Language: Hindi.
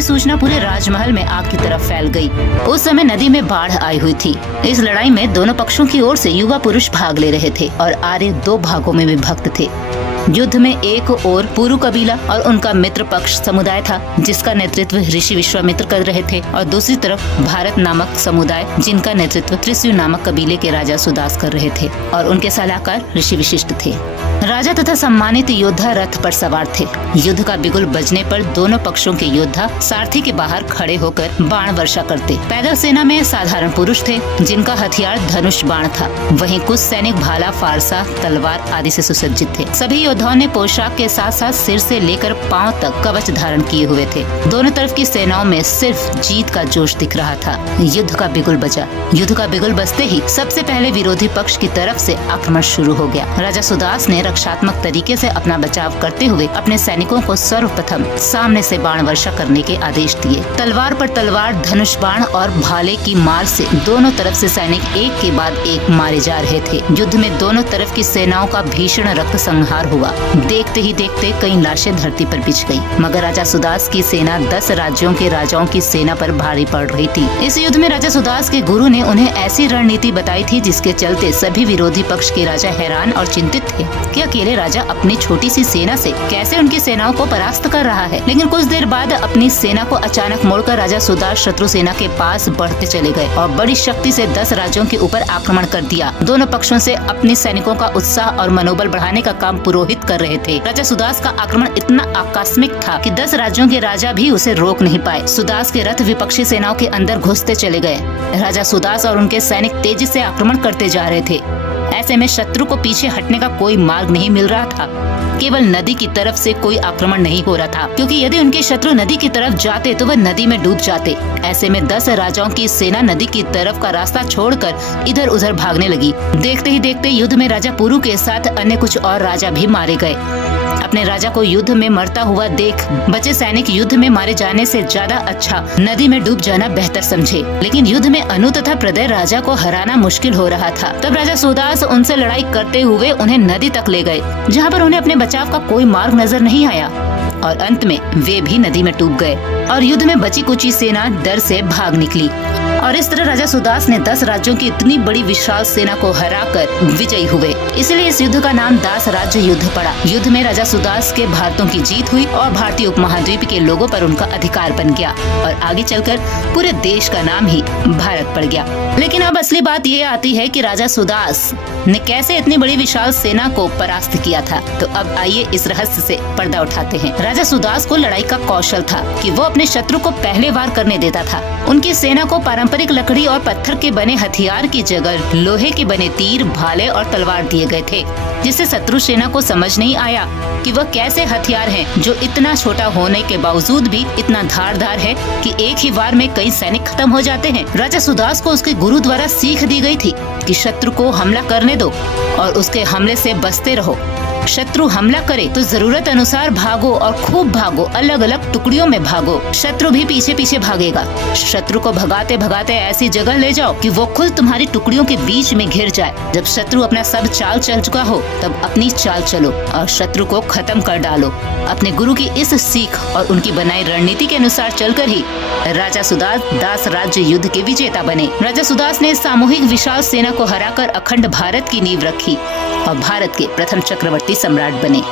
की सूचना पूरे राजमहल में आग की तरफ फैल गई। उस समय नदी में बाढ़ आई हुई थी। इस लड़ाई में दोनों पक्षों की ओर से युवा पुरुष भाग ले रहे थे और आर्य दो भागों में विभक्त थे। युद्ध में एक ओर पुरु कबीला और उनका मित्र पक्ष समुदाय था, जिसका नेतृत्व ऋषि विश्वामित्र कर रहे थे, और दूसरी तरफ भारत नामक समुदाय, जिनका नेतृत्व त्रिशूल नामक कबीले के राजा सुदास कर रहे थे और उनके सलाहकार ऋषि वशिष्ठ थे। राजा तथा सम्मानित योद्धा रथ पर सवार थे। युद्ध का बिगुल बजने पर दोनों पक्षों के योद्धा सारथी के बाहर खड़े होकर बाण वर्षा करते। पैदल सेना में साधारण पुरुष थे, जिनका हथियार धनुष बाण था। वहीं कुछ सैनिक भाला, फारसा, तलवार आदि से सुसज्जित थे। सभी योद्धाओं ने पोशाक के साथ साथ सिर से लेकर पांव तक कवच धारण किए हुए थे। दोनों तरफ की सेनाओं में सिर्फ जीत का जोश दिख रहा था। युद्ध का बिगुल बजा। युद्ध का बिगुल बजते ही सबसे पहले विरोधी पक्ष की तरफ से आक्रमण शुरू हो गया। राजा सुदास ने रक्षात्मक तरीके से अपना बचाव करते हुए अपने सैनिकों को सर्वप्रथम सामने से बाण वर्षा करने के आदेश दिए। तलवार पर तलवार, धनुष बाण और भाले की मार से दोनों तरफ से सैनिक एक के बाद एक मारे जा रहे थे। युद्ध में दोनों तरफ की सेनाओं का भीषण रक्त संहार हुआ। देखते ही देखते कई लाशें धरती पर बिछ गई, मगर राजा सुदास की सेना 10 राज्यों के राजाओं की सेना पर भारी पड़ रही थी। इस युद्ध में राजा सुदास के गुरु ने उन्हें ऐसी रणनीति बताई थी, जिसके चलते सभी विरोधी पक्ष के राजा हैरान और चिंतित थे कि अकेले राजा अपनी छोटी सी सेना से कैसे उनकी सेनाओं को परास्त कर रहा है। लेकिन कुछ देर बाद अपनी सेना को अचानक मोड़कर राजा सुदास शत्रु सेना के पास बढ़ते चले गए और बड़ी शक्ति से 10 राज्यों के ऊपर आक्रमण कर दिया। दोनों पक्षों से अपने सैनिकों का उत्साह और मनोबल बढ़ाने का काम पुरोहित कर रहे थे। राजा सुदास का आक्रमण इतना आकस्मिक था कि 10 राज्यों के राजा भी उसे रोक नहीं पाए। सुदास के रथ विपक्षी सेनाओं के अंदर घुसते चले गए। राजा सुदास और उनके सैनिक तेजी से आक्रमण करते जा रहे थे। ऐसे में शत्रु को पीछे हटने का कोई मार्ग नहीं मिल रहा था। केवल नदी की तरफ से कोई आक्रमण नहीं हो रहा था, क्योंकि यदि उनके शत्रु नदी की तरफ जाते तो वह नदी में डूब जाते। ऐसे में 10 राजाओं की सेना नदी की तरफ का रास्ता छोड़कर इधर उधर भागने लगी। देखते ही देखते युद्ध में राजा पुरु के साथ अन्य कुछ और राजा भी मारे गए। अपने राजा को युद्ध में मरता हुआ देख बचे सैनिक युद्ध में मारे जाने से ज्यादा अच्छा नदी में डूब जाना बेहतर समझे। लेकिन युद्ध में अनु तथा प्रदय राजा को हराना मुश्किल हो रहा था। तब राजा सुदास उनसे लड़ाई करते हुए उन्हें नदी तक ले गए, जहाँ पर उन्हें अपने बचाव का कोई मार्ग नजर नहीं आया और अंत में वे भी नदी में डूब गए और युद्ध में बची कुची सेना डर से भाग निकली। और इस तरह राजा सुदास ने 10 राज्यों की इतनी बड़ी विशाल सेना को हराकर विजयी हुए। इसलिए इस युद्ध का नाम दास राज्य युद्ध पड़ा। युद्ध में राजा सुदास के भारतों की जीत हुई और भारतीय उपमहाद्वीप के लोगों पर उनका अधिकार बन गया और आगे चलकर पूरे देश का नाम ही भारत पड़ गया। लेकिन अब असली बात ये आती है कि राजा सुदास ने कैसे इतनी बड़ी विशाल सेना को परास्त किया था। तो अब आइए इस रहस्य से पर्दा उठाते हैं। राजा सुदास को लड़ाई का कौशल था कि वो अपने शत्रु को पहले वार करने देता था। उनकी सेना को पारंपरिक लकड़ी और पत्थर के बने हथियार की जगह लोहे के बने तीर, भाले और तलवार दिए गए थे, जिससे शत्रु सेना को समझ नहीं आया कि वह कैसे हथियार हैं जो इतना छोटा होने के बावजूद भी इतना धारदार है कि एक ही वार में कई सैनिक खत्म हो जाते हैं। राजा सुदास को उसके गुरु द्वारा सीख दी गई थी कि शत्रु को हमला करने दो और उसके हमले से बचते रहो। शत्रु हमला करे तो जरूरत अनुसार भागो और खूब भागो, अलग अलग टुकड़ियों में भागो। शत्रु भी पीछे पीछे भागेगा। शत्रु को भगाते भगाते ऐसी जगह ले जाओ कि वो खुद तुम्हारी टुकड़ियों के बीच में घिर जाए। जब शत्रु अपना सब चाल चल चुका हो तब अपनी चाल चलो और शत्रु को खत्म कर डालो। अपने गुरु की इस सीख और उनकी बनाई रणनीति के अनुसार चलकर ही राजा सुदास दास राज्य युद्ध के विजेता बने। राजा सुदास ने सामूहिक विशाल सेना को हराकर अखंड भारत की नींव रखी और भारत के प्रथम चक्रवर्ती सम्राट बने।